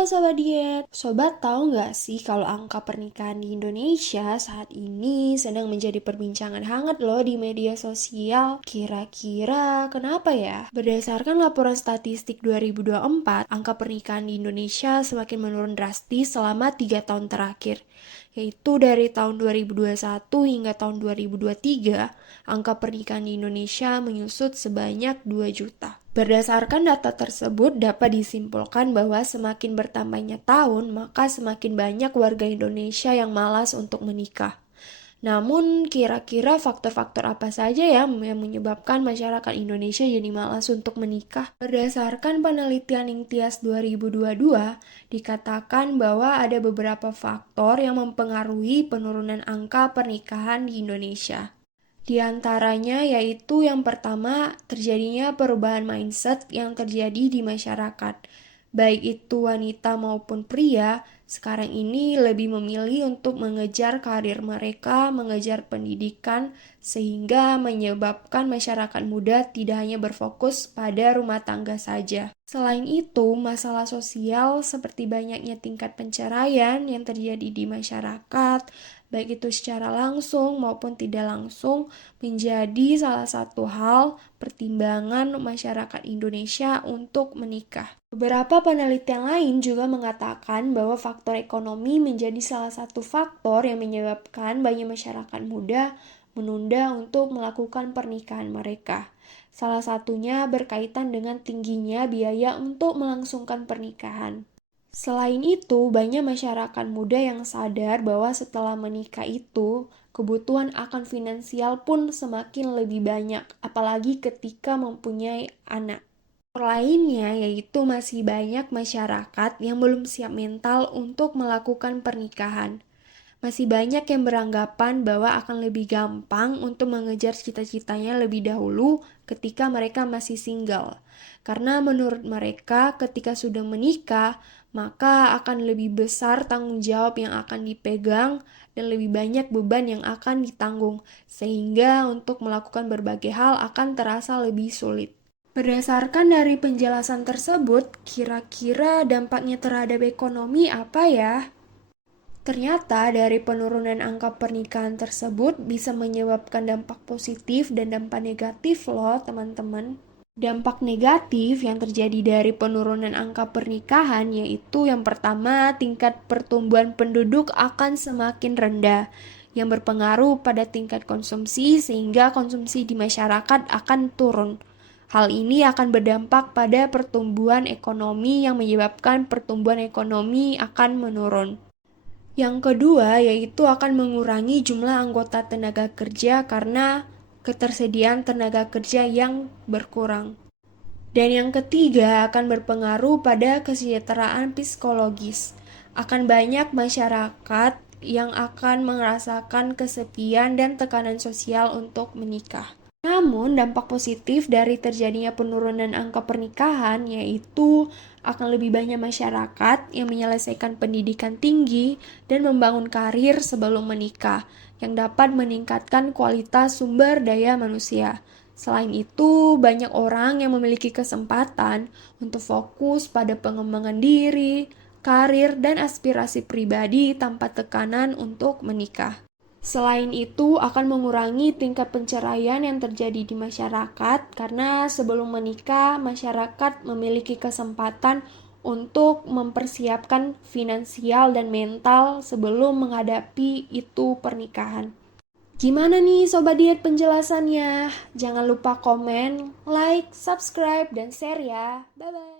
Halo Sobat Diet, Sobat tahu nggak sih kalau angka pernikahan di Indonesia saat ini sedang menjadi perbincangan hangat loh di media sosial. Kira-kira kenapa ya? Berdasarkan laporan statistik 2024, angka pernikahan di Indonesia semakin menurun drastis selama 3 tahun terakhir. Yaitu dari tahun 2021 hingga tahun 2023, angka pernikahan di Indonesia menyusut sebanyak 2 juta. Berdasarkan data tersebut dapat disimpulkan bahwa semakin bertambahnya tahun, maka semakin banyak warga Indonesia yang malas untuk menikah. Namun, kira-kira faktor-faktor apa saja ya yang menyebabkan masyarakat Indonesia jadi malas untuk menikah? Berdasarkan penelitian INTIAS 2022, dikatakan bahwa ada beberapa faktor yang mempengaruhi penurunan angka pernikahan di Indonesia. Di antaranya yaitu yang pertama, terjadinya perubahan mindset yang terjadi di masyarakat. Baik itu wanita maupun pria, sekarang ini lebih memilih untuk mengejar karir mereka, mengejar pendidikan, sehingga menyebabkan masyarakat muda tidak hanya berfokus pada rumah tangga saja. Selain itu, masalah sosial seperti banyaknya tingkat perceraian yang terjadi di masyarakat, baik itu secara langsung maupun tidak langsung, menjadi salah satu hal pertimbangan masyarakat Indonesia untuk menikah. Beberapa penelitian lain juga mengatakan bahwa faktor ekonomi menjadi salah satu faktor yang menyebabkan banyak masyarakat muda menunda untuk melakukan pernikahan mereka. Salah satunya berkaitan dengan tingginya biaya untuk melangsungkan pernikahan. Selain itu, banyak masyarakat muda yang sadar bahwa setelah menikah itu, kebutuhan akan finansial pun semakin lebih banyak, apalagi ketika mempunyai anak. Lainnya yaitu masih banyak masyarakat yang belum siap mental untuk melakukan pernikahan. Masih banyak yang beranggapan bahwa akan lebih gampang untuk mengejar cita-citanya lebih dahulu ketika mereka masih single. Karena menurut mereka ketika sudah menikah, maka akan lebih besar tanggung jawab yang akan dipegang dan lebih banyak beban yang akan ditanggung, sehingga untuk melakukan berbagai hal akan terasa lebih sulit. Berdasarkan dari penjelasan tersebut, kira-kira dampaknya terhadap ekonomi apa ya? Ternyata dari penurunan angka pernikahan tersebut bisa menyebabkan dampak positif dan dampak negatif loh teman-teman. Dampak negatif yang terjadi dari penurunan angka pernikahan yaitu yang pertama, tingkat pertumbuhan penduduk akan semakin rendah yang berpengaruh pada tingkat konsumsi sehingga konsumsi di masyarakat akan turun. Hal ini akan berdampak pada pertumbuhan ekonomi yang menyebabkan pertumbuhan ekonomi akan menurun. Yang kedua yaitu akan mengurangi jumlah anggota tenaga kerja karena ketersediaan tenaga kerja yang berkurang. Dan yang ketiga akan berpengaruh pada kesejahteraan psikologis. Akan banyak masyarakat yang akan merasakan kesepian dan tekanan sosial untuk menikah. Namun, dampak positif dari terjadinya penurunan angka pernikahan yaitu akan lebih banyak masyarakat yang menyelesaikan pendidikan tinggi dan membangun karir sebelum menikah, yang dapat meningkatkan kualitas sumber daya manusia. Selain itu, banyak orang yang memiliki kesempatan untuk fokus pada pengembangan diri, karir, dan aspirasi pribadi tanpa tekanan untuk menikah. Selain itu, akan mengurangi tingkat perceraian yang terjadi di masyarakat karena sebelum menikah, masyarakat memiliki kesempatan untuk mempersiapkan finansial dan mental sebelum menghadapi itu pernikahan. Gimana nih Sobat Diet penjelasannya? Jangan lupa komen, like, subscribe, dan share ya. Bye-bye.